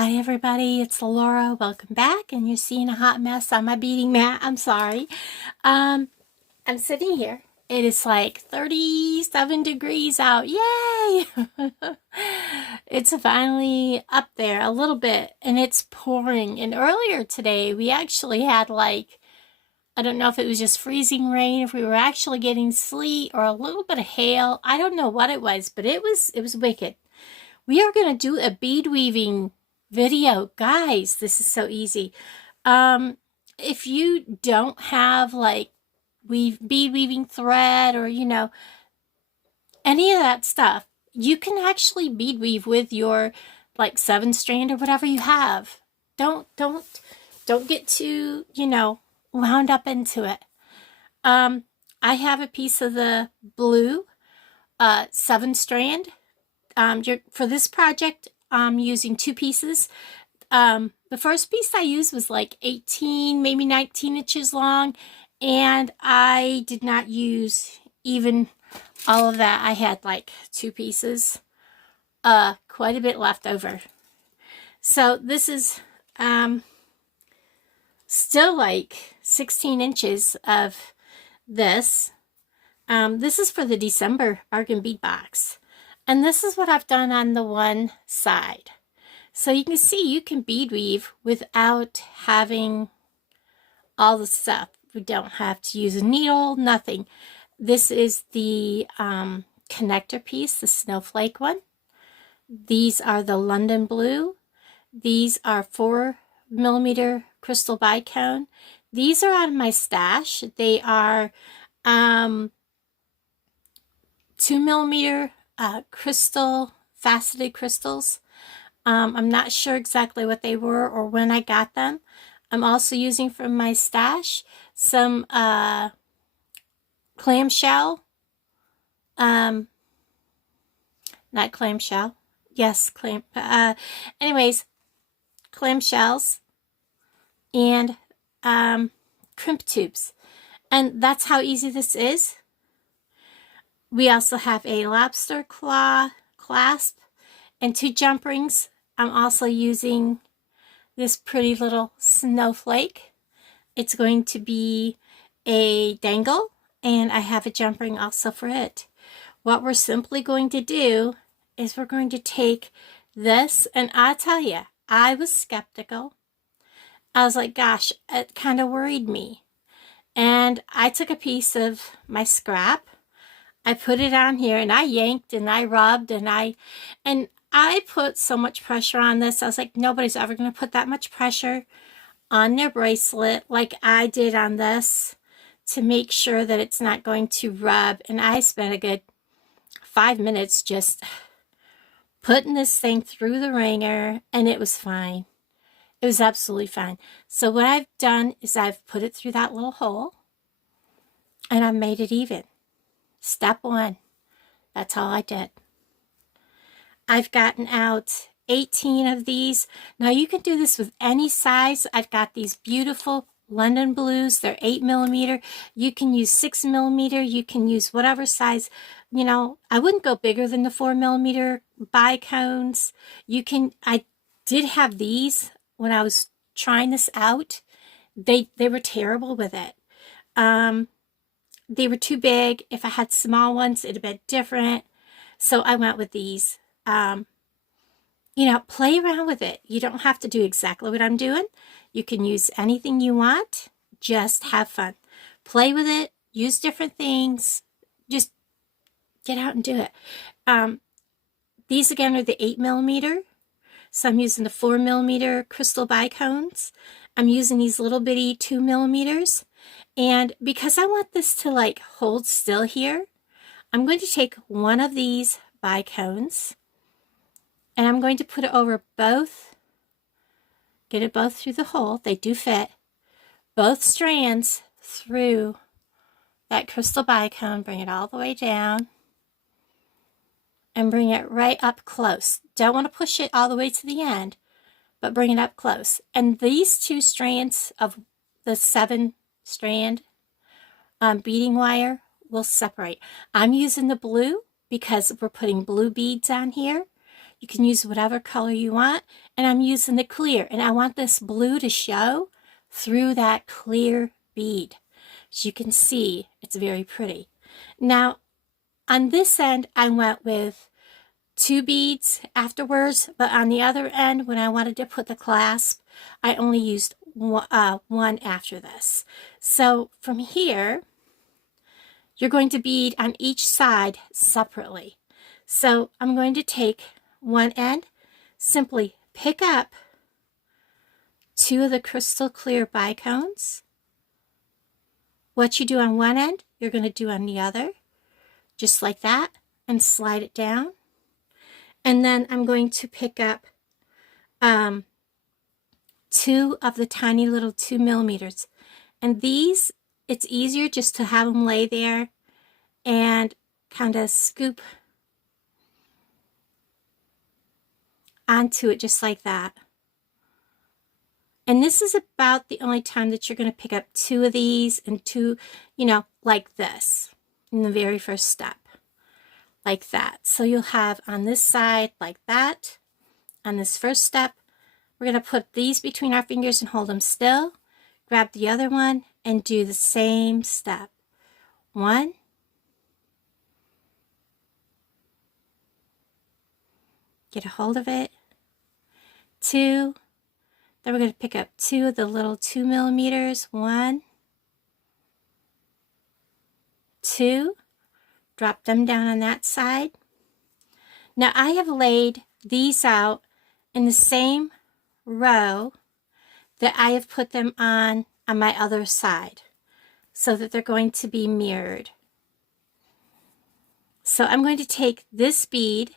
Hi everybody, it's Laura. Welcome back, and you're seeing a hot mess on my beading mat. I'm sorry. I'm sitting here. It is like 37 degrees out. Yay! It's finally up there a little bit, and it's pouring. And earlier today, we actually had like, I don't know if it was just freezing rain, if we were actually getting sleet or a little bit of hail. I don't know what it was, but it was wicked. We are going to do a bead weaving video. Guys, this is so easy. If you don't have like bead weaving thread or, any of that stuff, you can actually bead weave with your like 7-strand or whatever you have. Don't get too, wound up into it. I have a piece of the blue 7-strand. For this project, I'm using 2 pieces. The first piece I used was like 18, maybe 19 inches long, and I did not use even all of that. I had like 2 pieces, quite a bit left over. So this is still like 16 inches of this. This is for the December bargain bead box. And this is what I've done on the one side. So you can see you can bead weave without having all the stuff. We don't have to use a needle, nothing. This is the connector piece, the snowflake one. These are the London blue. These are 4mm crystal bicone. These are out of my stash. They are 2mm crystal, faceted crystals. I'm not sure exactly what they were or when I got them. I'm also using from my stash some clamshell, not clamshell, yes, anyways, clamshells and crimp tubes. And that's how easy this is. We also have a lobster claw clasp and 2 jump rings. I'm also using this pretty little snowflake. It's going to be a dangle, and I have a jump ring also for it. What we're simply going to do is we're going to take this, and I tell you, I was skeptical. I was like, gosh, it kind of worried me. And I took a piece of my scrap, I put it on here, and I yanked and I rubbed and I put so much pressure on this. I was like, nobody's ever going to put that much pressure on their bracelet like I did on this to make sure that it's not going to rub. And I spent a good 5 minutes just putting this thing through the wringer, and it was fine. It was absolutely fine. So what I've done is I've put it through that little hole, and I've made it even. Step 1. That's all I did. I've gotten out 18 of these. Now you can do this with any size. I've got these beautiful London blues. They're 8mm. You can use 6mm. You can use whatever size. I wouldn't go bigger than the 4mm bicones. I did have these when I was trying this out. They were terrible with it. They were too big. If I had small ones, it'd have been different. So I went with these. Play around with it. You don't have to do exactly what I'm doing. You can use anything you want. Just have fun. Play with it. Use different things. Just get out and do it. These again are the 8mm. So I'm using the 4mm crystal bicones. I'm using these little bitty 2mm. And because I want this to like hold still here, I'm going to take one of these bicones and I'm going to put it over both, get it both through the hole. They do fit. Both strands through that crystal bicone, bring it all the way down and bring it right up close. Don't want to push it all the way to the end, but bring it up close. And these 2 strands of the 7-strand beading wire will separate. I'm using the blue because we're putting blue beads on here. You can use whatever color you want, and I'm using the clear, and I want this blue to show through that clear bead. As you can see, it's very pretty. Now, on this end, I went with 2 beads afterwards, but on the other end, when I wanted to put the clasp, I only used one after this. So from here, you're going to bead on each side separately. So I'm going to take one end, simply pick up 2 of the crystal clear bicones. What you do on one end, you're going to do on the other, just like that, and slide it down. And then I'm going to pick up 2 of the tiny little 2 millimeters. And these, it's easier just to have them lay there and kind of scoop onto it just like that. And this is about the only time that you're going to pick up 2 of these and 2, you know, like this in the very first step, like that. So you'll have on this side like that. On this first step, we're going to put these between our fingers and hold them still. Grab the other one and do the same step. 1, get a hold of it. 2, then we're going to pick up 2 of the little 2 millimeters. 1, 2, drop them down on that side. Now I have laid these out in the same row that I have put them on my other side, so that they're going to be mirrored. So I'm going to take this bead,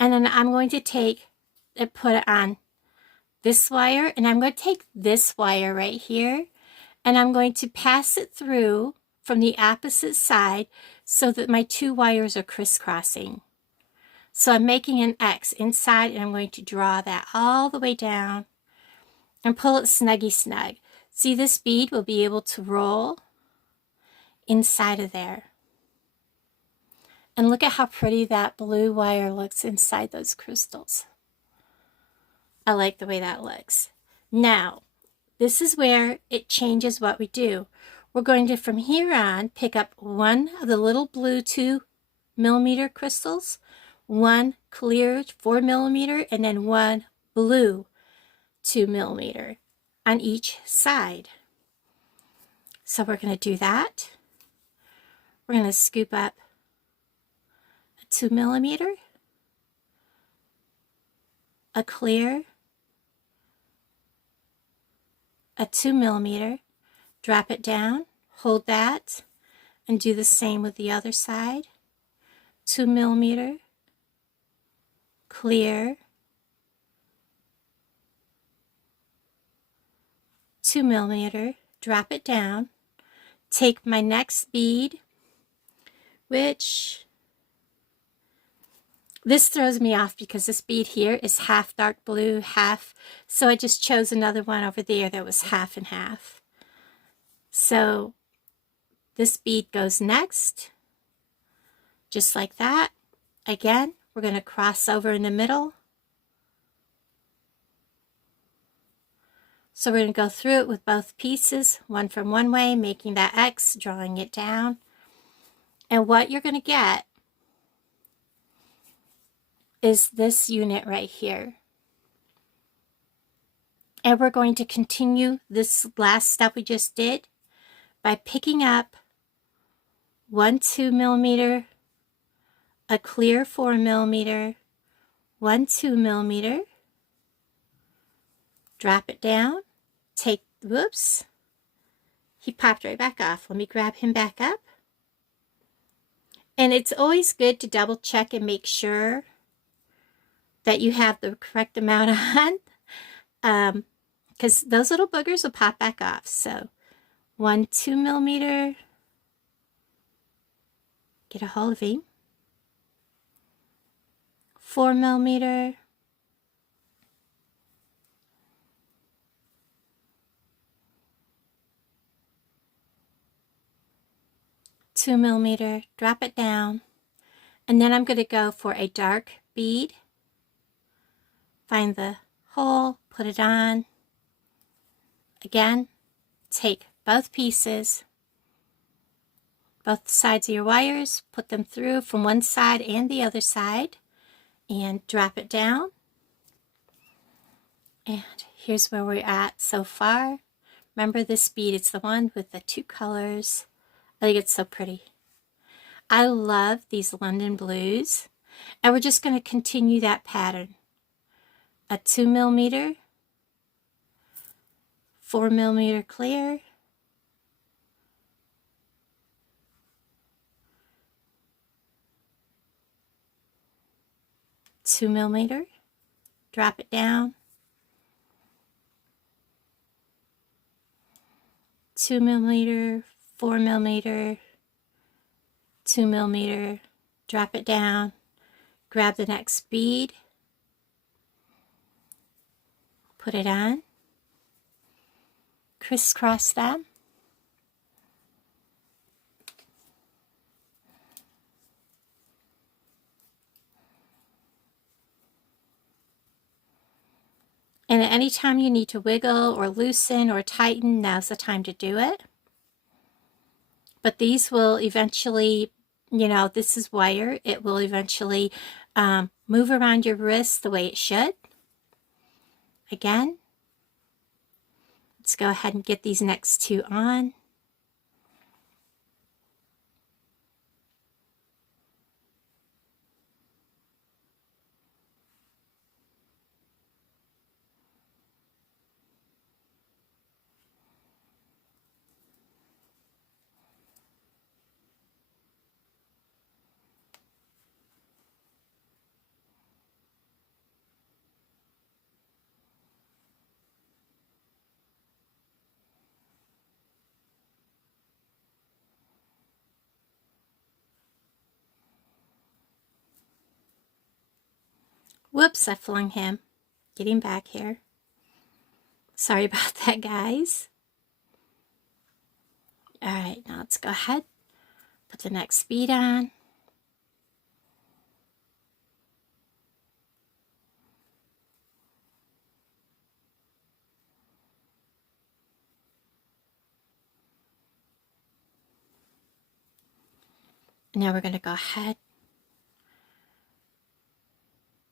and then I'm going to take and put it on this wire, and I'm going to take this wire right here, and I'm going to pass it through from the opposite side so that my 2 wires are crisscrossing. So I'm making an X inside, and I'm going to draw that all the way down and pull it snuggy snug. See, this bead will be able to roll inside of there. And look at how pretty that blue wire looks inside those crystals. I like the way that looks. Now, this is where it changes what we do. We're going to, from here on, pick up 1 of the little blue 2 millimeter crystals, 1 clear 4 millimeter, and then 1 blue 2 millimeter on each side. So we're going to do that. We're going to scoop up a 2 millimeter, a clear, a 2 millimeter, drop it down, hold that, and do the same with the other side. 2 millimeter, clear, 2 millimeter, drop it down, take my next bead, which this throws me off because this bead here is half dark blue, half, so I just chose another one over there that was half and half. So this bead goes next, just like that. Again, we're going to cross over in the middle. So we're going to go through it with both pieces, one from one way, making that X, drawing it down. And what you're going to get is this unit right here. And we're going to continue this last step we just did by picking up 1 2 millimeter, a clear 4 millimeter, 1 2 millimeter, drop it down, take, whoops, he popped right back off. Let me grab him back up. And it's always good to double check and make sure that you have the correct amount on, because those little boogers will pop back off. So 1 2 millimeter, get a hold of him, 4 millimeter, 2 millimeter, drop it down, And then I'm going to go for a dark bead. Find the hole, put it on. Again, take both pieces, both sides of your wires, put them through from one side and the other side, and drop it down. And here's where we're at so far. Remember this bead, it's the one with the two colors. I think it's so pretty. I love these London blues. And we're just going to continue that pattern. A 2mm, 4mm clear, $2mm, drop it down, 2mm, 4mm, 2mm, drop it down, grab the next bead, put it on, crisscross them, and at any time you need to wiggle or loosen or tighten, now's the time to do it. But these will eventually, you know, this is wire, it will eventually move around your wrist the way it should. Again, let's go ahead and get these next two on. Whoops, I flung him. Getting back here. Sorry about that, guys. Alright, now let's go ahead. Put the next bead on. Now we're going to go ahead.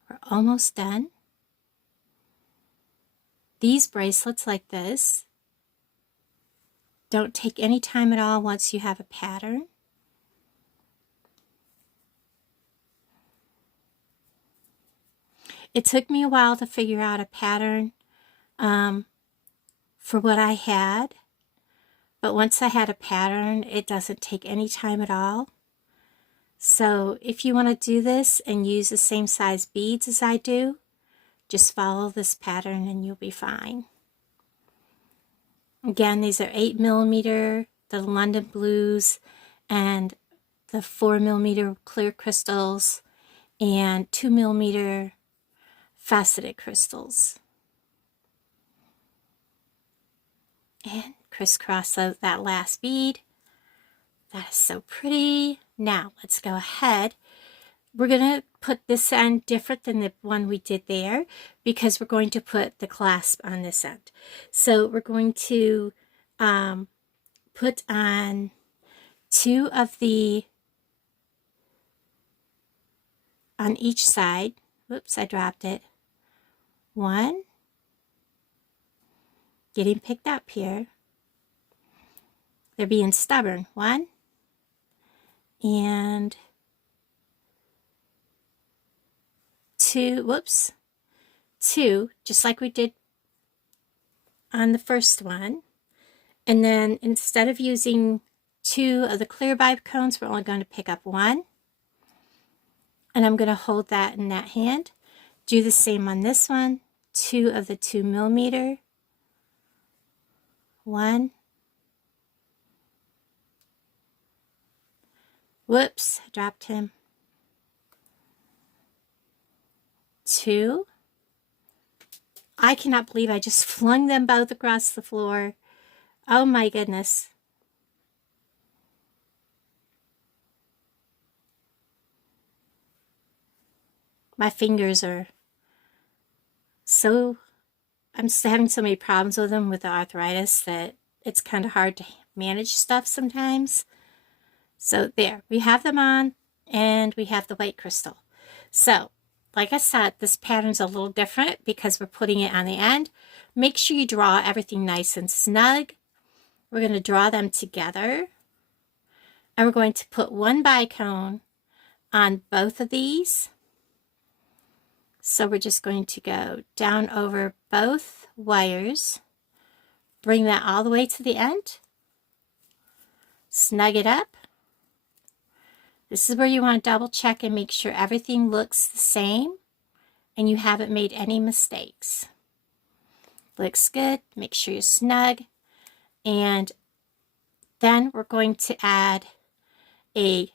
We're almost done. These bracelets like this don't take any time at all once you have a pattern. It took me a while to figure out a pattern for what I had, but once I had a pattern, it doesn't take any time at all. So if you want to do this and use the same size beads as I do, just follow this pattern and you'll be fine. Again, these are 8mm, the London blues, and the 4mm clear crystals, and 2mm faceted crystals. And crisscross that last bead. That is so pretty. Now, let's go ahead. We're going to put this end different than the one we did there because we're going to put the clasp on this end. So we're going to put on two of the, on each side. Whoops, I dropped it. One. Getting picked up here. They're being stubborn. One. And two, whoops, two, just like we did on the first one. And then instead of using two of the clear vibe cones, we're only going to pick up one. And I'm going to hold that in that hand. Do the same on this one. Two of the 2mm. One. Whoops, I dropped him. Two. I cannot believe I just flung them both across the floor. Oh my goodness. my fingers are so, I'm just having so many problems with them with the arthritis that it's kind of hard to manage stuff sometimes. So there, we have them on, and we have the white crystal. So, like I said, this pattern's a little different because we're putting it on the end. Make sure you draw everything nice and snug. We're going to draw them together. And we're going to put one bicone on both of these. So we're just going to go down over both wires. Bring that all the way to the end. Snug it up. This is where you want to double check and make sure everything looks the same and you haven't made any mistakes. Looks good. Make sure you're snug. And then we're going to add a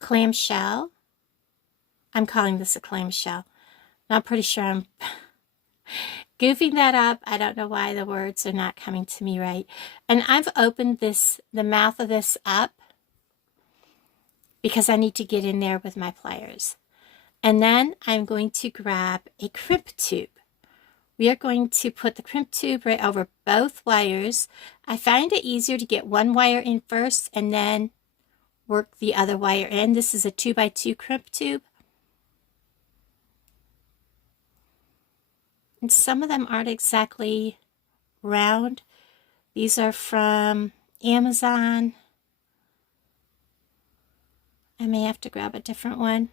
clamshell. I'm calling this a clamshell. I'm pretty sure I'm goofing that up. I don't know why the words are not coming to me right. And I've opened the mouth of this up because I need to get in there with my pliers. And then I'm going to grab a crimp tube. We are going to put the crimp tube right over both wires. I find it easier to get one wire in first and then work the other wire in. This is a 2x2 crimp tube. And some of them aren't exactly round. These are from Amazon. I may have to grab a different one.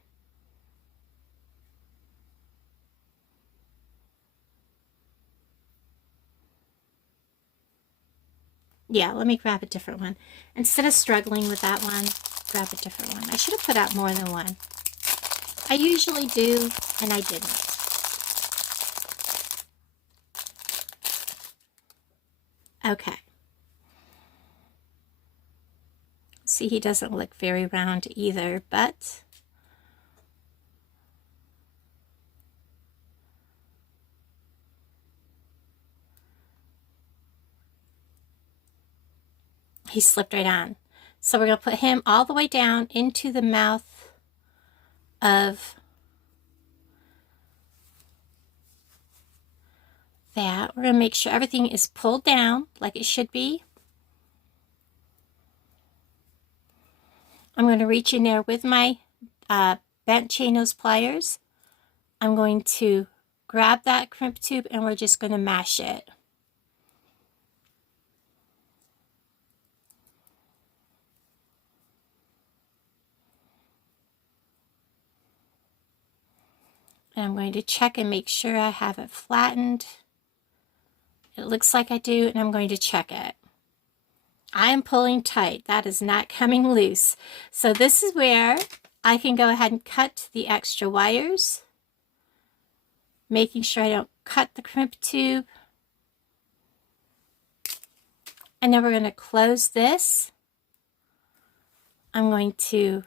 Yeah, let me grab a different one. Instead of struggling with that one, grab a different one. I should have put out more than one. I usually do, and I didn't. Okay. See, he doesn't look very round either, but he slipped right on. So we're going to put him all the way down into the mouth of that. We're going to make sure everything is pulled down like it should be. I'm going to reach in there with my bent chain nose pliers. I'm going to grab that crimp tube and we're just going to mash it. And I'm going to check and make sure I have it flattened. It looks like I do, and I'm going to check it. I am pulling tight. That is not coming loose. So this is where I can go ahead and cut the extra wires, making sure I don't cut the crimp tube. And then we're going to close this. I'm going to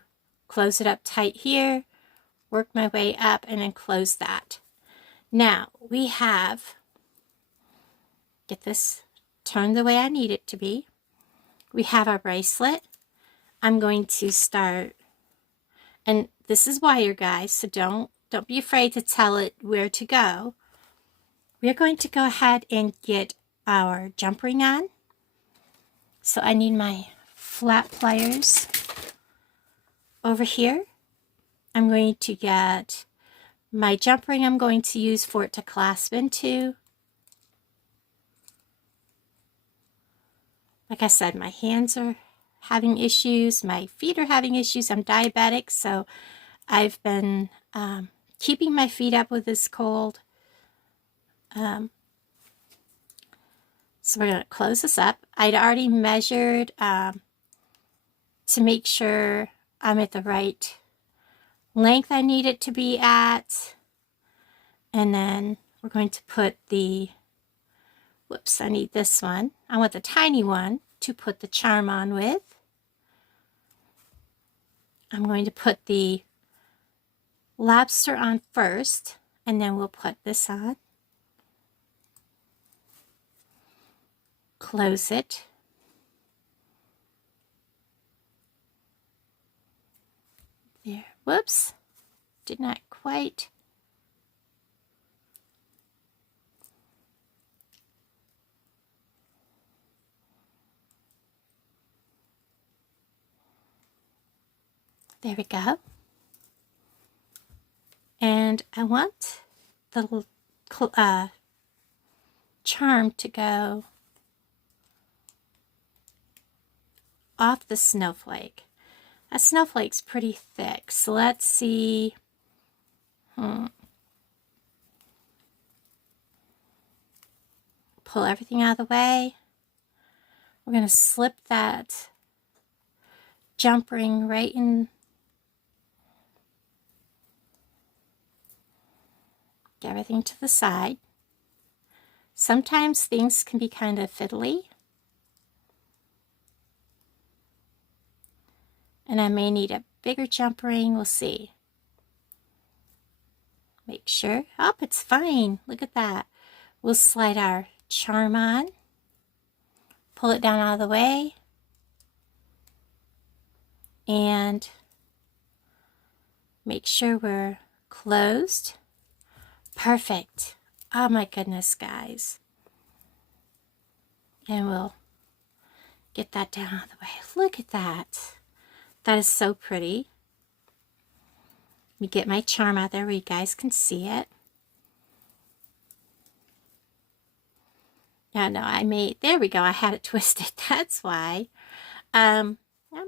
close it up tight here, work my way up, and then close that. Now we have, get this turned the way I need it to be. We have our bracelet. I'm going to start, and this is wire, guys, so don't be afraid to tell it where to go. We're going to go ahead and get our jump ring on. So I need my flat pliers over here. I'm going to get my jump ring I'm going to use for it to clasp into. Like I said, my hands are having issues. My feet are having issues. I'm diabetic, so I've been keeping my feet up with this cold. So we're going to close this up. I'd already measured to make sure I'm at the right length I need it to be at. And then we're going to put the, whoops, I need this one. I want the tiny one to put the charm on with. I'm going to put the lobster on first, and then we'll put this on. Close it. There. Whoops, did not quite. There we go. And I want the little charm to go off the snowflake. That snowflake's pretty thick, so let's see. Pull everything out of the way. We're going to slip that jump ring right in. Get everything to the side. Sometimes things can be kind of fiddly. And I may need a bigger jump ring. We'll see. Make sure. Oh, it's fine. Look at that. We'll slide our charm on. Pull it down out of the way. And make sure we're closed. Perfect. Oh my goodness, guys. And we'll get that down out of the way. Look at that. That is so pretty. Let me get my charm out there where you guys can see it. Yeah, no, there we go. I had it twisted. That's why. I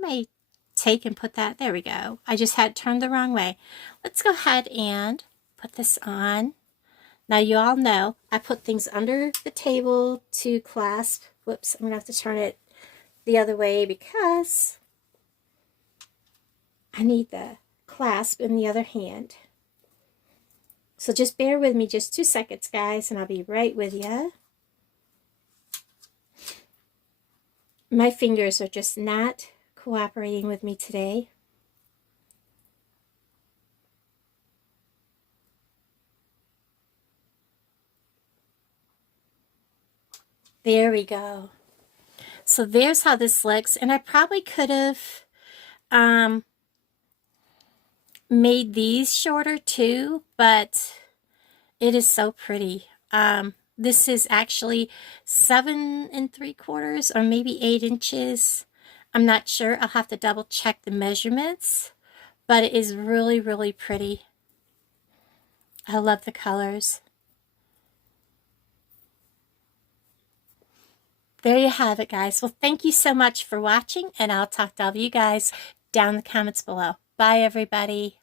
may take and put that, there we go. I just had it turned the wrong way. Let's go ahead and put this on. Now you all know I put things under the table to clasp. Whoops, I'm gonna have to turn it the other way because I need the clasp in the other hand. So just bear with me just 2 seconds, guys, and I'll be right with you. My fingers are just not cooperating with me today. There we go. So there's how this looks, and I probably could have made these shorter too, but it is so pretty. This is actually 7 3/4 or maybe 8 inches. I'm not sure. I'll have to double check the measurements, but it is really, really pretty. I love the colors. There you have it, guys. Well, thank you so much for watching, and I'll talk to all of you guys down in the comments below. Bye, everybody.